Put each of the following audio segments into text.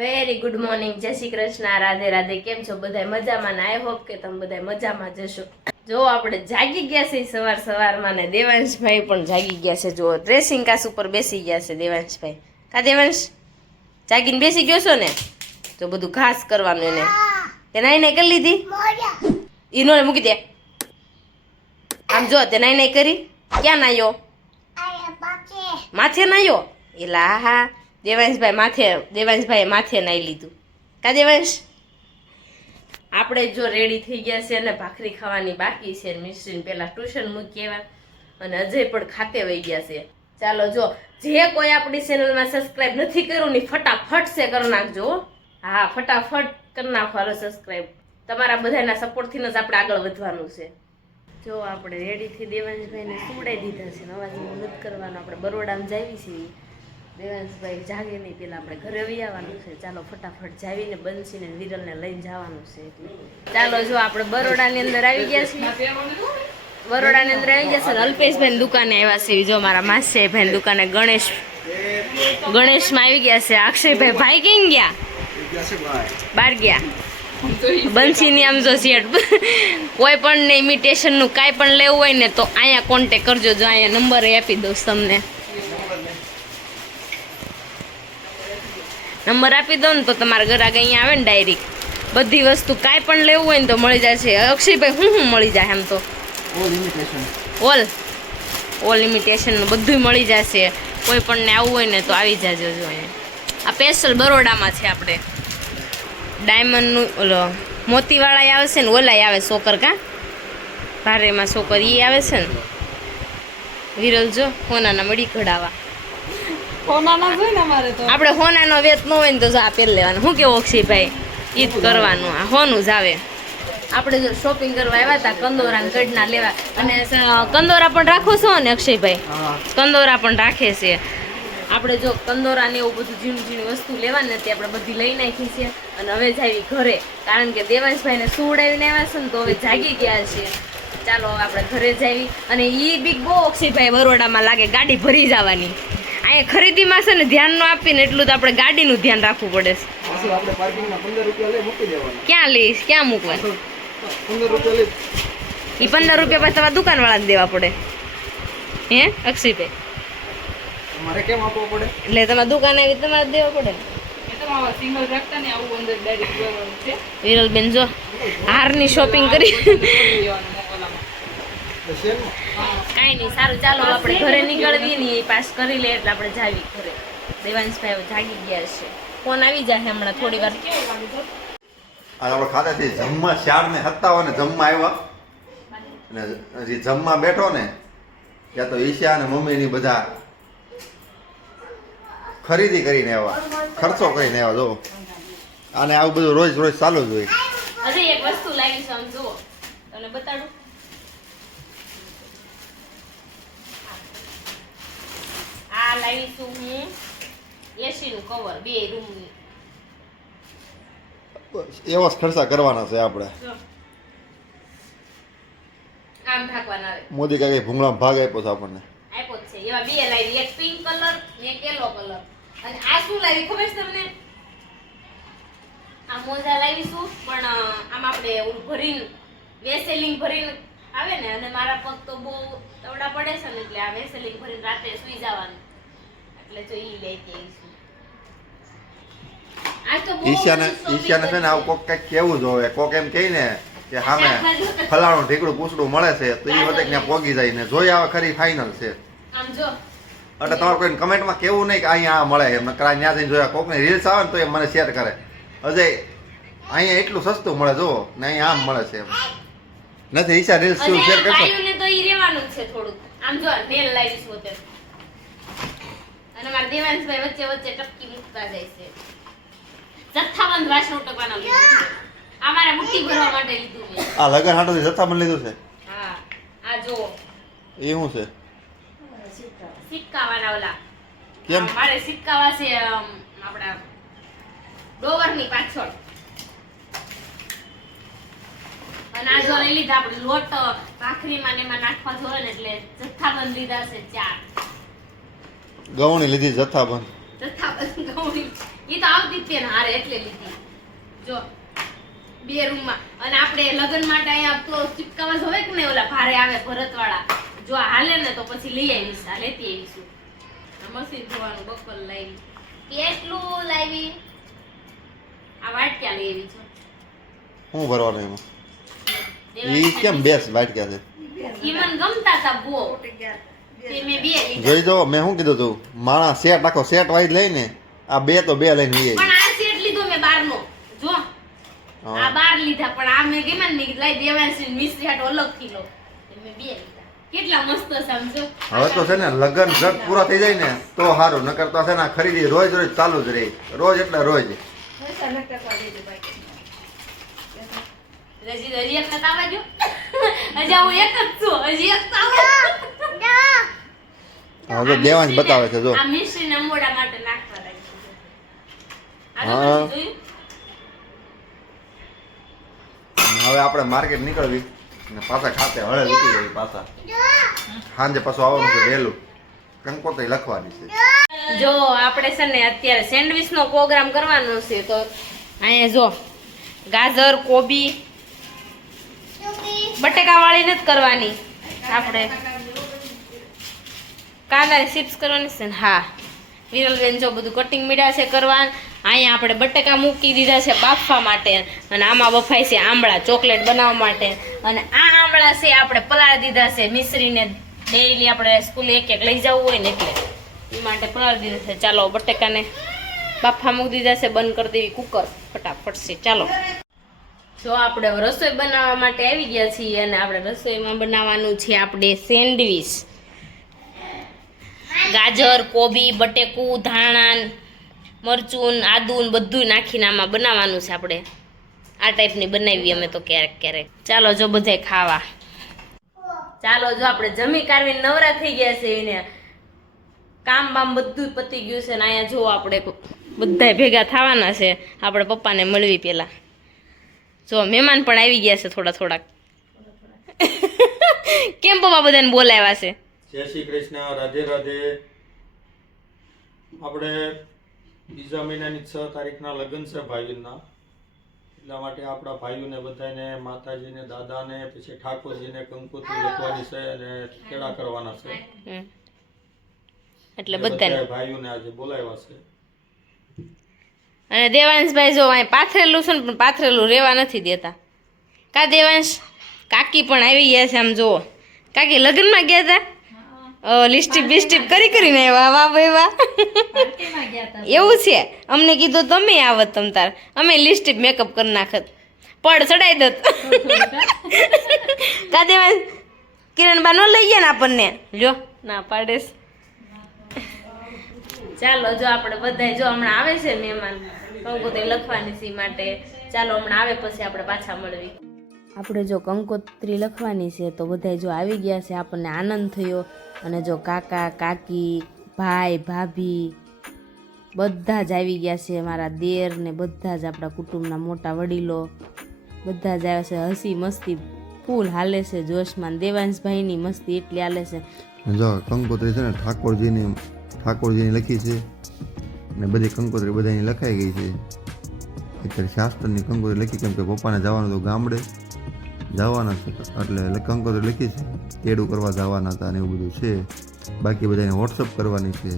Very good morning, જય શ્રી કૃષ્ણ, રાધે રાધે. કેમ છો બધા? મજામાં ને? આઈ હોપ કે તમે બધા મજામાં જશો. જો આપણે જાગી ગયા છે સવારમાં ને દેવાંશભાઈ પણ જાગી ગયા છે. જો ડ્રેસિંગ કાસ ઉપર બેસી ગયા છે દેવાંશભાઈ. કા દેવાંશ, જાગીને બેસી ગયો છો ને? તો બધું ઘાસ કરવાનું એને. તે નાઈ નાઈ કરી લીધી? ઈનો મૂકી દે. આમ જો તે નાઈ નાઈ કરી. ક્યાં નાયો? માથે નાયો? એલા હા, દેવાંશભાઈ માથે નાઈ લીધું. કા દેવાંશ? આપણે જો રેડી થઈ ગયા છે અને ભાખરી ખાવાની બાકી છે. મિશ્રીને પેલા ટ્યુશન મૂકી આવ્યા અને અજય પણ ખાતે વહી ગયા છે. ચાલો, જો જે કોઈ આપણી ચેનલમાં સબસ્ક્રાઇબ નથી કર્યું ને ફટાફટ છે કરી નાખજો. હા, ફટાફટ કરી નાખો. હાલો સબસ્ક્રાઇબ. તમારા બધાના સપોર્ટથી જ આપણે આગળ વધવાનું છે. જો આપણે રેડીથી દેવાંશભાઈને સુવડાવી દીધા છે. અવાજ નથી કરવાનો. આપણે બરોડામાં જાવી છીએ. દેવાંશભાઈ જાગે નહીં પેલા આપણે ઘરે આવી આવવાનું છે. ચાલો ફટાફટ જાવીને બંસીને વિરલને લઈને જવાનું છે. એટલે ચાલો, જો આપણે બરોડાની અંદર આવી ગયા છીએ. બરોડાની અંદર આવી ગયા છે ને અલ્પેશભાઈ દુકાને આવ્યા છે. જો મારા માસીભાઈ દુકાને ગણેશમાં આવી ગયા છે. અક્ષયભાઈ ભાઈ કેમ ગયા? બહાર ગયા. બંસીની આમ જો શેઠ કોઈ પણ ને ઇમિટેશન નું કાંઈ પણ લેવું હોય ને તો અહીંયા કોન્ટેક કરજો. જો અહીંયા નંબર આપી દઉં તમને. નંબર આપી દો ને તો તમારા ઘર આગળ અહીંયા આવે ને ડાયરેક્ટ બધી વસ્તુ કાંઈ પણ લેવું હોય ને તો મળી જશે. અક્ષયભાઈ શું મળી જાય? આમ તો ઓલ ઇમિટેશન બધું મળી જશે. કોઈ પણ ને આવવું હોય ને તો આવી જાજો. જો અહીંયા આ સ્પેશિયલ બરોડામાં છે. આપણે ડાયમંડનું ઓલો મોતીવાળા આવે છે ને ઓલાય આવે સોકર. કા ભારેમાં સોકર એ આવે છે ને. વિરલ જો હોનાના મળી કઢાવા. આપણે હોનાનો વેત ન હોય ને તો આ પહેરી લેવાનું. શું કેવું અક્ષયભાઈ? ઈ જ કરવાનું. આ હોનું જ આવે. આપણે જો શોપિંગ કરવા આવ્યા હતા કંદોરા ગઢના લેવા. અને કંદોરા પણ રાખો છો ને અક્ષયભાઈ? કંદોરા પણ રાખે છે. આપણે જો કંદોરા ને એવું બધું ઝીણું ઝીણું વસ્તુ લેવાની હતી આપણે બધી લઈ નાખી છે. અને હવે જાવી ઘરે, કારણ કે દેવાંશભાઈને સુવડાવીને આવ્યા છે ને તો હવે જાગી ગયા છે. ચાલો આપણે ઘરે જાવી. અને ઈ બીક બહુ અક્ષયભાઈ બરોડામાં લાગે ગાડી ભરી જવાની. અહીંયા ખરીદીમાં છે ને ધ્યાન ન આપીને એટલું તો આપણે ગાડીનું ધ્યાન રાખવું પડે છે. ક્યાં લઈશ? ક્યાં મૂકવા? એ 15 રૂપિયા પછી તમારા દુકાનવાળાને દેવા પડે. હે અક્ષયભાઈ? મારે કેમ આપવો પડે? એટલે તમારે દુકાન આવી તમારે દેવા પડે. વિરલબેન જો હારની શોપિંગ કરી. કાંઈ નહીં, સારું. ચાલો આપણે ઘરે નીકળવી ને એ પાસ કરી લે એટલે આપણે જાવી ઘરે. દેવાંશભાઈ જાગી ગયા છે. ફોન આવી જાય હમણાં થોડી વાર. આપણે ખાતાથી જમવા 4 ને 57 જમવા આવ્યા અને હજી જમવા બેઠો ને ત્યાં તો ઈશા અને મમ્મીની બધા ખરીદી કરીને આવ્યા, ખર્ચો કરીને આવ્યા. જો અને આવું બધું રોજ રોજ ચાલુ જ હોય. હજી એક વસ્તુ લાવી છે, આમ જુઓ તમને બતાડું. આ લાવી છું હું એસી નું કવર 2 રૂમની. એવા જ ખર્ચા કરવાના છે આપણે. આમ ઢાંકવાના આવે. મોદી કાંઈ ભૂંગળામાં ભાગ આપ્યો છે આપણને. આપ્યો છે. એવા 2 લાવી, એક પિંક કલર ને એક યેલો કલર. અને આ શું લાવી ખબર છે તમને? આ મોજા લાવીશું પણ આમ આપણે ઓલું ભરીને વેસેલિંગ ભરીને આવે ને. અને મારા પગ તો બહુ તવડા પડે છે ને એટલે આ વેસેલિંગ ભરીને રાતે સુઈ જવાનું. એટલે જો ઈ લેતી આવીશું. આ તો બહુ ઈશાને છે ને આવું કોક કંઈક કેવું જોવે. કોક એમ કહે ને કે સામે ફલાણું ઢીકડું પૂછડું મળે છે તો એ વખતે ત્યાં પોગી જાય ને જોઈ આવે ખરી ફાઇનલ છે. આમ જો એટલે તમારે કોઈ કમેન્ટમાં કેવું નહીં કે અહીંયા આ મળે એમ. નકરા ત્યાં જઈને જોયા કોકની રીલ્સ આવે ને તો એ મને શેર કરે, અજય અહીંયા એટલું સસ્તું મળે જો ને અહીંયા આમ મળે છે એમ. નથી ઈશા રીલ્સ શું શેર કરશો? ને તો ઈ રહેવાનું છે થોડું. આમ જો નેલ લાવીશું તે. અને મારા દેવાંશભાઈ વચ્ચે વચ્ચે ટપકી મૂકતા જાય છે. જથ્થાબંધ વાસણ ટકવાના લીધું છે. આ મારે મુઠ્ઠી ભરવા માટે લીધું છે. આ લગન હાટોથી જથ્થાબંધ લીધું છે? હા, આ જો એ શું છે? સિક્કાવાના ઓલા. કેમ? મારે સિક્કાવા છે આપડા ડોવરની પાછળ. અને આ જો લઈ લીધા આપણે લોટ ભાખરીમાં ને એમાં નાખવા જોઈએ ને એટલે જથ્થાબંધ લીધા છે 4. ગવણી લીધી જથ્થાબંધ. જથ્થાબંધ ગૌરી ઈ તો આવતી જ તે ને હારે એટલે લીધી જો 2 રૂમમાં અને આપણે લગ્ન માટે અહીંયા તો ચિપકાવા જ હોય કે ને ઓલા ભારે આવે ભરતવાળા જો આ હાલે ને તો પછી લઈ આવીશ આ લેતી આવીશું આ મશીન ધોવાનું બકલ લાવી કેટલું લાવી આ વાટક્યા લઈ આવી છો શું ભરવાનું એમાં ઈ કેમ બેસ વાટક્યા છે ઈ મને ગમતા તા બહુ તે મેં 2 લીધા જોઈ જો મેં શું કીધું તું માણા સેટ આખો સેટ વાઈઝ લઈને આ 2 તો 2 લઈને લઈ પણ આ સેટ લીધો મેં 12 નો જો આ 12 લીધા પણ આ મેં કેમ ને લઈ દેવાંશી મિસ્ત્રી હાટો અલગ થી લો મેં 2 લીધા કેટલા મસ્ત સમજો હવે તો છે ને લગન જગ પૂરા થઈ જાય ને તો સારું નકર તો છે ને આ ખરીદી રોજ રોજ ચાલુ જ રહે રોજ એટલે રોજ હજી એક નતા આવજો હજી હું એક જ છું હજી એક હવે તો દેવાંશ બતાવે છે જો આ મિશ્રી નમોડા માટે નાખવા હા. લાગી હવે આપણે માર્કેટ નીકળવી ને પાછા ખાતે હળે લૂટી જવી પાછા સાંજે પાછું આવવાનું છે વહેલું કંકોત્રી લખવાની છે જો આપણે છે ને અત્યારે સેન્ડવિચ નો પ્રોગ્રામ કરવાનો છે તો અહીંયા જો ગાજર કોબી બટેકા વાળી નથી કરવાની આપણે કાંદાની ચિપ્સ કરવાની છે ને હા વિરલબેન જો બધું કટિંગ મીડા છે કરવા અહીંયા આપણે બટેકા મૂકી દીધા છે બાફવા માટે અને આમાં બફાય છે આંબળા ચોકલેટ બનાવવા માટે અને આ આંબળા છે આપણે પલાળી દીધા છે મિશ્રીને ડેઈલી આપણે સ્કૂલે એક લઈ જવું હોય ને એટલે એ માટે પલાળી દીધા છે ચાલો બટેકાને બાફા મૂકી દીધા છે બંધ કરી દેવી કુકર ફટાફટ છે ચાલો જો આપણે રસોઈ બનાવવા માટે આવી ગયા છીએ અને આપણે રસોઈમાં બનાવવાનું છે આપણે સેન્ડવિચ ગાજર કોબી બટેકું ધાણા મરચું આદું બધું નાખીને આમાં બનાવવાનું છે આપણે આ ટાઈપની બનાવી અમે તો ક્યારેક ક્યારેક ચાલો જો બધાય ખાવા ચાલો જો આપણે જમી કાઢવીને નવરા થઈ ગયા છે એને કામ બામ બધું પતી ગયું છે ને અહીંયા જો આપણે બધાય ભેગા થવાના છે આપણે પપ્પાને મળવી પેલા જો મહેમાન પણ આવી ગયા છે થોડાક કેમ પપ્પા બધાને બોલાવ્યા છે જય શ્રી કૃષ્ણ રાધે રાધે આપણે બીજા મહિનાની 6 તારીખના લગ્ન છે ભાઈના એટલા માટે આપણા ભાઈઓને બધાને માતાજીને દાદાને પછી ઠાકોરજીને કંકોત્રી લખવાની છે અને કેળા કરવાના છે એટલે બધાને ભાઈઓને આજે બોલાવ્યા છે અને દેવાંશભાઈ જો અહીં પાથરેલું છે ને પણ પાથરેલું રહેવા નથી દેતા કા દેવાંશ કાકી પણ આવી ગયા છે આમ જુઓ કાકી લગ્નમાં ગયા હતા લિસ્ટિપ બિસ્ટિપ કરીને આવ્યા વાહ ભાઈ વાહ એવું છે અમને કીધું તમે આવત તમ તાર અમે લિસ્ટિપ મેકઅપ કરી નાખત પડ ચડાઈ દત કા દેવાંશ કિરણબા નો લઈ ગયા ને આપણને લ્યો ના પાડેસ ચાલો જો આપણે બધા જો હમણાં આવે છે મહેમાન કંકોત્રી લખવાની છે માટે ચાલો હમણાં આવે પછી આપણે પાછા મળવી આપણે જો કંકોત્રી લખવાની છે તો બધા જો આવી ગયા છે આપણને આનંદ થયો અને જો કાકા કાકી ભાઈ ભાભી બધા જ આવી ગયા છે મારા દેર ને બધા જ આપણા કુટુંબના મોટા વડીલો બધા જ આવ્યા છે હસી મસ્તી ફૂલ હાલે છે જોશમાં દેવાંશભાઈની મસ્તી એટલી હાલે છે જો કંકોત્રી છે ને ઠાકોરજીની લખી છે ને બધી કંકોત્રી બધાની લખાઈ ગઈ છે અત્યારે શાસ્ત્રની કંકોત્રી લખી કેમ કે પપ્પાને જવાનું તો ગામડે જવાના છે એટલે કંકોત્રી લખી છે તેડું કરવા જવાના હતા અને એવું બધું છે બાકી બધાને વોટ્સઅપ કરવાની છે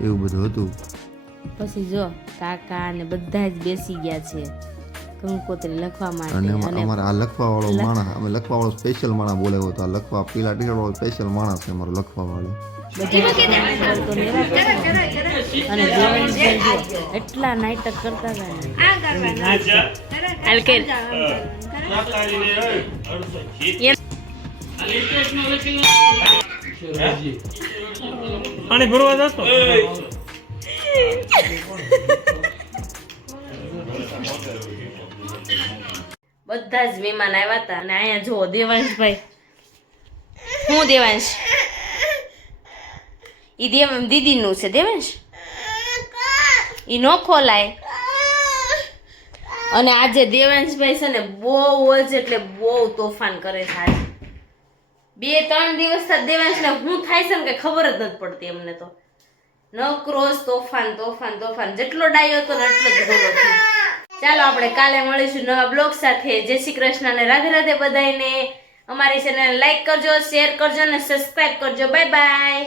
એવું બધું હતું પછી જો કાકા ને બધા જ બેસી ગયા છે કંકોત્રી લખવા માટે અને અમારે આ લખવા વાળો માણસ અમે લખવા વાળો સ્પેશિયલ માણસ બોલાવ્યો હતો આ લખવા પીલા ટી શર્ટ વાળો સ્પેશિયલ માણસ છે અમારો લખવા વાળો અને એટલા નાટક કરતા પાણી ભરવા જતો બધા જ મહેમાન આવ્યા હતા અને અહીંયા જુઓ દેવાંશભાઈ હું દેવાંશ ઈ દીદીનું છે દેવાંશ ઈ નો ખોલાય અને આજે દેવાંશભાઈ છે ને બહુ જ એટલે બહુ તોફાન કરે છે આજે 2-3 દિવસ દેવાંશને હું થાય છે ને કે ખબર જ નથી પડતી અમને તો નકરોજ તોફાન તોફાન તોફાન, જેટલો ડાયો હતો ને એટલો જ ગોલો થયો. ચાલો આપણે કાલે મળીશું નવા બ્લોગ સાથે. જય શ્રી કૃષ્ણ ને રાધે રાધે બધાયને. અમારી ચેનલ લાઈક કરજો, શેર કરજો ને સબસ્ક્રાઇબ કરજો. Bye bye.